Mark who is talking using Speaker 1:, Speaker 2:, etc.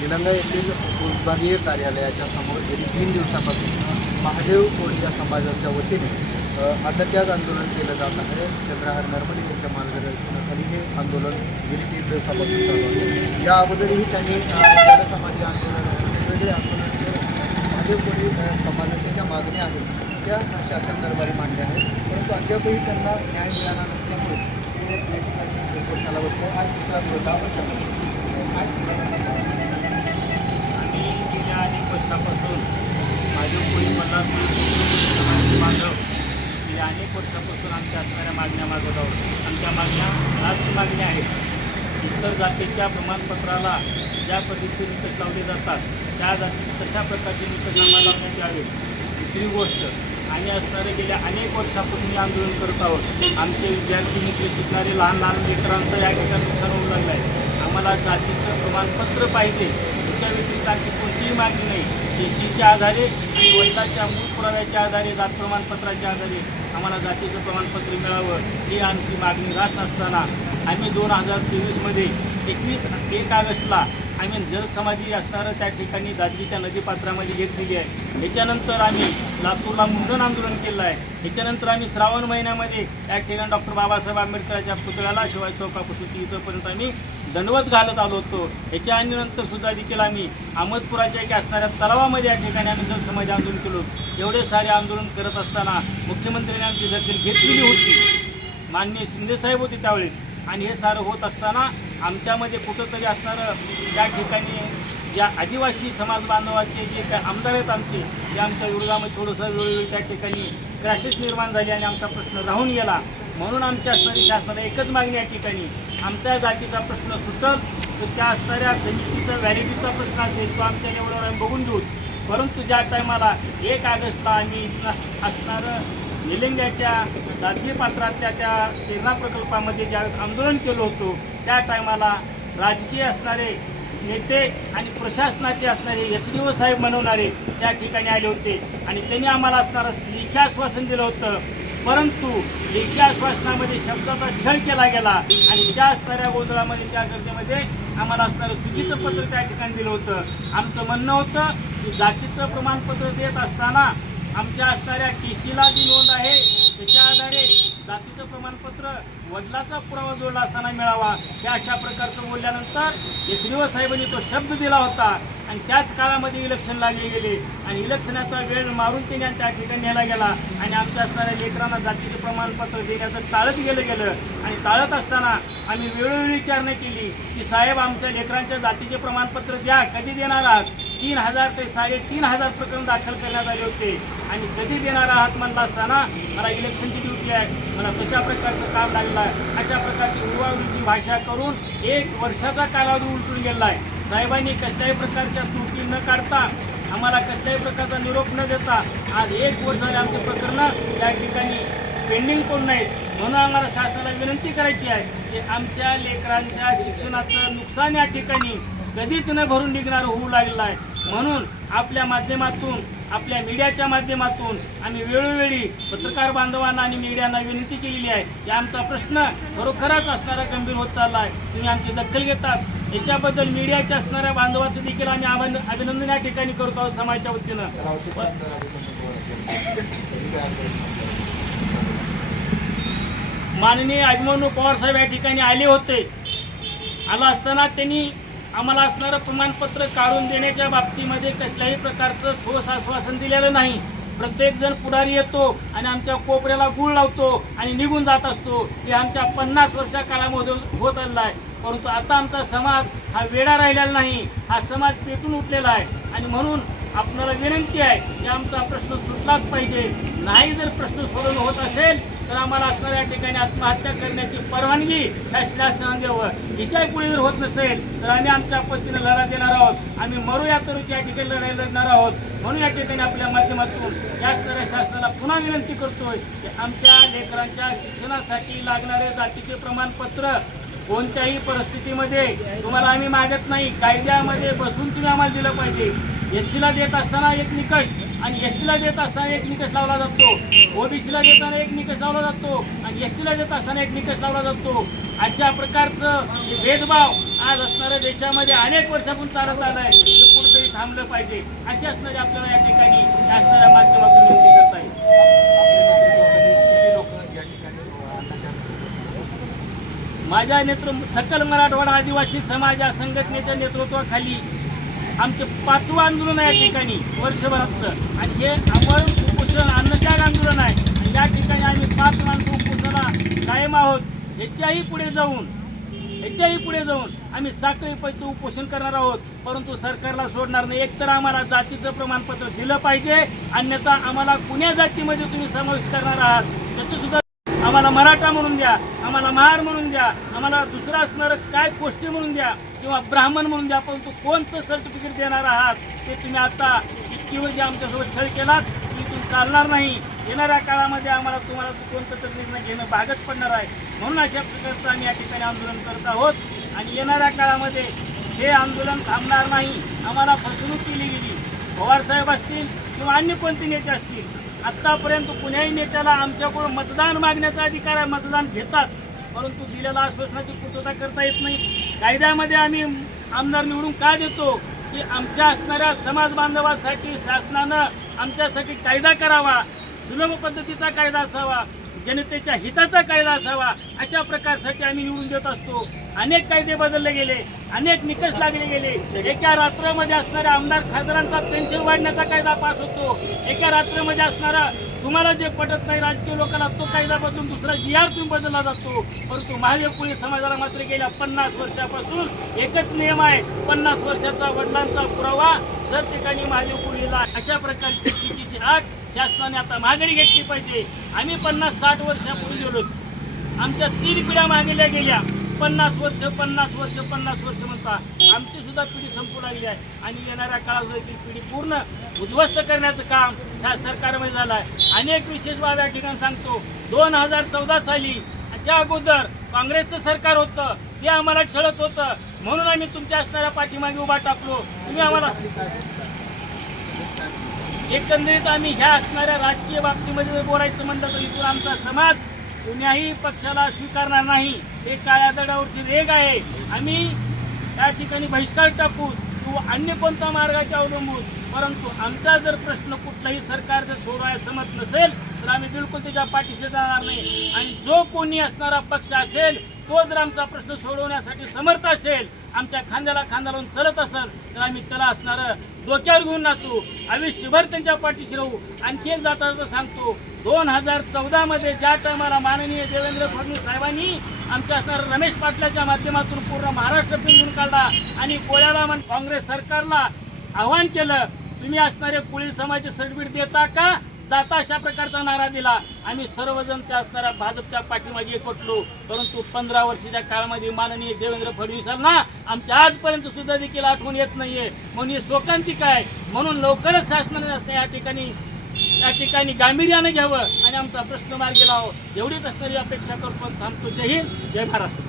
Speaker 1: निलंगा येथील विभागीय कार्यालयाच्या समोर गेली तीन दिवसापासून महादेव कोळीया समाजाच्या वतीने अ, आंदोलन केलं जात आहे. चंद्रहार नरमले यांच्या मार्गदर्शनाखाली हे आंदोलन गेली तीन दिवसापासून चालू आहे. या अगोदरही त्यांनी समाजी आंदोलन वेगवेगळे आंदोलन केलं. महादेव कोळी समाजाच्या ज्या मागण्या आहेत त्या शासन दरबारी मांडल्या आहेत. परंतु अद्यापही त्यांना न्याय मिळाला नसल्यामुळे ते या ठिकाणी आज दुसरा दिवस आहे.
Speaker 2: असणाऱ्या मागण्या मागत आहोत. आमच्या मागण्या राष्ट्र मागण्या आहेत. इतर जातीच्या प्रमाणपत्राला ज्या पद्धतीचे निकष लावले जातात त्या जाती तशा प्रकारचे निकष आम्हाला लावण्यात यावे दुसरी गोष्ट आम्ही असणारे गेल्या अनेक वर्षापासून आंदोलन करत आहोत. आमचे विद्यार्थी मित्र शिकणारे लहान लहान लेकरांचं या ठिकाणी नुकसान होऊ लागलं आहे. आम्हाला जातीचं प्रमाणपत्र पाहिजे. त्याच्या व्यतिरिक्त आमची कोणतीही मागणी नाही. एसीच्या आधारे आणि वडिलाच्या मूळ पुराव्याच्या आधारे जात प्रमाणपत्राच्या आधारे आम्हाला जातीचं प्रमाणपत्र मिळावं ही आमची मागणी रास असताना आम्ही दोन हजार तेवीसमध्ये एकवीस एक ऑगस्टला आम्ही जलसमाधी असणारं त्या ठिकाणी दादरीच्या नदीपात्रामध्ये घेतलेली आहे. याच्यानंतर आम्ही लातूरला मुंडन आंदोलन केलं आहे. त्याच्यानंतर आम्ही श्रावण महिन्यामध्ये त्या ठिकाणी डॉक्टर बाबासाहेब आंबेडकरांच्या पुतळ्याला शिवाय चौकापासून ती इथंपर्यंत आम्ही दंडवत घालत आलो होतो. याच्या आणि नंतर सुद्धा देखील आम्ही अहमदपुराच्या एक असणाऱ्या तलावामध्ये या ठिकाणी आम्ही जनसमाज आंदोलन केलो एवढे सारे आंदोलन करत असताना मुख्यमंत्र्यांनी आमची दखल घेतलेली होती. माननीय शिंदेसाहेब होते त्यावेळेस. आणि हे सारं होत असताना आमच्यामध्ये कुठंतरी असणारं त्या ठिकाणी या आदिवासी समाज बांधवाचे जे काय आमदार आहेत आमचे ते आमच्या विरोधामध्ये थोडंसं वेळोवेळी त्या ठिकाणी क्रॅशेस निर्माण झाले आणि आमचा प्रश्न राहून गेला. म्हणून आमच्या असणारी शासनाला एकच मागणी या ठिकाणी. आमच्या जातीचा प्रश्न सुटल तर त्या असणाऱ्या समितीचा व्हॅलिडीचा प्रश्न असेल तो आमच्या लेवलवर आम्ही बघून घेऊ. परंतु ज्या टायमाला एक ऑगस्टला आम्ही असणारं निलिंग्याच्या जातीय पात्रातल्या त्या तेरणा प्रकल्पामध्ये ज्या आंदोलन केलं होतं त्या टायमाला राजकीय असणारे नेते आणि प्रशासनाचे असणारे एस डी ओ साहेब म्हणवणारे त्या ठिकाणी आले होते. आणि त्यांनी आम्हाला असणारं लेखी आश्वासन दिलं होतं. परंतु लेखी आश्वासनामध्ये शब्दाचा छळ केला गेला आणि त्या असणाऱ्या गोंधळामध्ये त्या गर्दीमध्ये आम्हाला असणारं चुकीचं पत्र त्या ठिकाणी दिलं होतं. आमचं म्हणणं होतं की जातीचं प्रमाणपत्र देत असताना आमच्या असणाऱ्या टी सीला जी नोंद आहे त्याच्या आधारे प्रमाणपत्र वडिलाचा पुरावा जोडला असताना मिळावा. त्या अशा प्रकारचं बोलल्यानंतर एस साहेबांनी तो शब्द दिला होता आणि त्याच काळामध्ये इलेक्शन लागले गेले. आणि इलेक्शनाचा वेळ मारून त्याने त्या ठिकाणी नेला गेला. आणि आमच्या असणाऱ्या लेकरांना जातीचे प्रमाणपत्र देण्याचं टाळत गेलं गेलं. आणि टाळत असताना आम्ही वेळोवेळी विचारणा केली की साहेब आमच्या लेकरांच्या जातीचे प्रमाणपत्र द्या. कधी देणार आहात? तीन हजार ते साडेतीन हजार प्रकरण दाखल करण्यात आले होते. आणि कधी देणार आहात म्हणला असताना मला इलेक्शनची ड्युटी आहे. मला कशा प्रकारचं काम लागलं आहे? अशा प्रकारची उडवाउडीची भाषा करून एक वर्षाचा कालावधी उलटून गेला आहे. साहेबांनी कसल्याही प्रकारच्या त्रुटी न काढता आम्हाला कसल्याही प्रकारचा निरोप न देता आज एक वर्ष झाले आमचे प्रकरणं त्या ठिकाणी पेंडिंग कोण नाहीत. म्हणून आम्हाला शासनाला विनंती करायची आहे की आमच्या लेकरांच्या शिक्षणाचं नुकसान या ठिकाणी कधीच न भरून निघणार होऊ लागलेलं आहे म्हणून आपल्या माध्यमातून आपल्या मीडियाच्या माध्यमातून आम्ही वेळोवेळी पत्रकार बांधवांना आणि मीडियांना विनंती केलेली आहे की आमचा प्रश्न खरोखरच असणारा गंभीर होत चालला आहे. तुम्ही आमची दखल घेतात. याच्याबद्दल मीडियाच्या असणाऱ्या बांधवाचं देखील आम्ही आभन अभिनंदन या ठिकाणी करतो आहोत समाजाच्या वतीनं. माननीय अभिमन्यू पवार साहेब या ठिकाणी आले होते. आला असताना त्यांनी आम्हाला असणारं प्रमाणपत्र काढून देण्याच्या बाबतीमध्ये कसल्याही प्रकारचं ठोस आश्वासन दिलेलं नाही. प्रत्येक जण पुढारी येतो आणि आमच्या कोपऱ्याला गुळ लावतो आणि निघून जात असतो. हे आमच्या पन्नास वर्षा काळामध्ये होत आलेला आहे परंतु आता आमचा समाज हा वेडा राहिलेला नाही. हा समाज पेटून उठलेला आहे. आणि म्हणून आपणाला विनंती आहे की आमचा प्रश्न सुटलाच पाहिजे. नाही जर प्रश्न सोडवणं होत असेल तर आम्हाला असणाऱ्या ठिकाणी आत्महत्या करण्याची परवानगी या शासनाने द्यावं हिच्या पुढे जर होत नसेल तर आम्ही आमच्या पद्धतीने लढा देणार आहोत. आम्ही मरू या तरुची या ठिकाणी लढाई लढणार आहोत. म्हणून या ठिकाणी आपल्या माध्यमातून या स्तरा शासनाला पुन्हा विनंती करतोय की आमच्या लेकरांच्या शिक्षणासाठी लागणारे जातीचे प्रमाणपत्र कोणत्याही परिस्थितीमध्ये तुम्हाला आम्ही मागत नाही. कायद्यामध्ये बसून तुम्ही आम्हाला दिलं पाहिजे. एस सीला देत असताना एक निकष आणि एस टीला देत असताना एक निकष लावला जातो. ओबीसीला देताना एक निकष लावला जातो. आणि एस टीला देत असताना एक निकष लावला जातो. अशा प्रकारचं भेदभाव आज असणाऱ्या देशामध्ये अनेक वर्षापासून चालत आला आहे ते कुठेतरी थांबलं पाहिजे. अशी असणारी आपल्याला या ठिकाणी असणाऱ्या माध्यमातून विनंती करता येईल.
Speaker 1: लोक या ठिकाणी
Speaker 2: माझ्या नेतृत्व सकल मराठवाडा आदिवासी समाज या संघटनेच्या नेतृत्वाखाली आमचे पाचवं आंदोलन आहे या ठिकाणी वर्षभरातलं. आणि हे अमर उपोषण अन्नत्याग आंदोलन आहे. आणि या ठिकाणी आम्ही पाच माणसं उपोषणाला कायम आहोत. ह्याच्याही पुढे जाऊन ह्याच्याही पुढे जाऊन आम्ही साखळी पैसे उपोषण करणार आहोत. परंतु सरकारला सोडणार नाही. एकतर आम्हाला जातीचं प्रमाणपत्र दिलं पाहिजे. अन्यथा आम्हाला कुण्या जातीमध्ये तुम्ही समावेश करणार आहात? त्याचं सुद्धा आम्हाला मराठा म्हणून द्या आम्हाला महार म्हणून द्या आम्हाला दुसरं असणारं काय गोष्टी म्हणून द्या किंवा ब्राह्मण म्हणून द्या परंतु कोणतं सर्टिफिकेट देणार आहात ते तुम्ही आता इतकी म्हणजे आमच्यासोबत छळ केलात की इथून चालणार नाही. येणाऱ्या काळामध्ये आम्हाला तुम्हाला कोणतं तर निर्णय घेणं भागच पडणार आहे. म्हणून अशा प्रकारचं आम्ही या ठिकाणी आंदोलन करत आहोत. आणि येणाऱ्या काळामध्ये हे आंदोलन थांबणार नाही. आम्हाला फसवणूक केली गेली. पवारसाहेब असतील किंवा अन्य कोणते नेते असतील आत्तापर्यंत कुण्याही नेत्याला आमच्याकडून मतदान मागण्याचा अधिकार आहे मतदान घेतात. परंतु दिलेल्या आश्वासनाची पूर्तता करता येत नाही. कायद्यामध्ये आम्ही आमदार निवडून का देतो? की आमच्या असणाऱ्या समाज बांधवासाठी शासनानं आमच्यासाठी कायदा करावा. सुलभ पद्धतीचा कायदा असावा. जनतेच्या हिताचा कायदा असावा अशा प्रकारसाठी आम्ही निवडून देत असतो. अनेक कायदे बदलले गेले अनेक निकष लागले गेले. एका रात्रामध्ये असणाऱ्या आमदार खासदारांचा पेन्शन वाढण्याचा कायदा पास होतो. एका रात्रामध्ये असणारा तुम्हाला जे पटत नाही राजकीय लोकांना तो कायदा बदलून दुसरा जी आर तुम्ही बदलला जातो. परंतु महादेव कोळी समाजाला मात्र गेल्या पन्नास वर्षापासून एकच नियम आहे. पन्नास वर्षाचा वडिलांचा पुरावा जर ठिकाणी महादेव कोळीला अशा प्रकारची चुकीची आठ शासनाने आता मागणी घेतली पाहिजे. आम्ही पन्नास साठ वर्षापूर्वी गेलो. आमच्या तीन पिढ्या मागेल्या गेल्या. पन्नास वर्ष पन्नास वर्ष पन्नास वर्ष म्हणता. आमची सुद्धा पिढी संपू लागली आहे. आणि येणाऱ्या काळात पिढी पूर्ण उद्ध्वस्त करण्याचं काम ह्या सरकारमध्ये झालं आहे अनेक विशेष बाब या ठिकाणी सांगतो. दोन हजार चौदा साली त्या अगोदर काँग्रेसचं सरकार होतं. ते आम्हाला छळत होतं. म्हणून आम्ही तुमच्या असणाऱ्या पाठीमागे उभा टाकलो. तुम्ही आम्हाला एकंदरीत आम्ही ह्या असणाऱ्या राजकीय बाबतीमध्ये जर बोलायचं म्हणलं तर इथून आमचा समाज कुण्याही पक्षाला स्वीकारणार नाही. हे काळ्या दडावरची रेग आहे. आम्ही त्या ठिकाणी बहिष्कार टाकू किंवा अन्य कोणत्या मार्गाचे अवलंबून परंतु आमचा जर प्रश्न कुठलाही सरकार जर सोडवायला समत नसेल तर आम्ही बिलकुल त्याच्या पाठीशी जाणार नाही. आणि जो कोणी असणारा पक्ष असेल तो जर आमचा प्रश्न सोडवण्यासाठी समर्थ असेल आमच्या खांद्याला खांदा लावून चलत असेल तर आम्ही त्याला असणारं डोक्यावर घेऊन नाचू. आयुष्यभर त्यांच्या पाठीशी राहू. आणखी एक जाता सांगतो दोन हजार चौदामध्ये ज्या टायमाला माननीय देवेंद्र फडणवीस साहेबांनी आमच्या असणाऱ्या रमेश पाटलाच्या माध्यमातून पूर्ण महाराष्ट्र पिंजून काढला आणि गोळ्याला म्हण काँग्रेस सरकारला आव्हान केलं तुम्ही असणारे कोळी समाजाचे सर्टिफिकेट देता का? जाता अशा प्रकारचा नारा दिला. आम्ही सर्वजण त्या असणाऱ्या भाजपच्या पाठीमागे एकवटलो परंतु पंधरा वर्षाच्या काळामध्ये माननीय देवेंद्र फडणवीसांना आमच्या आजपर्यंत सुद्धा देखील आठवण येत नाहीये. म्हणून ही शोकांतिक आहे. म्हणून लवकरच शासनाने असणे या ठिकाणी या ठिकाणी गांभीर्यानं घ्यावं आणि आमचा प्रश्न मार्गी लावावं. एवढीच असणारी अपेक्षा करून थांबतो. जय हिंद. जय महाराष्ट्र.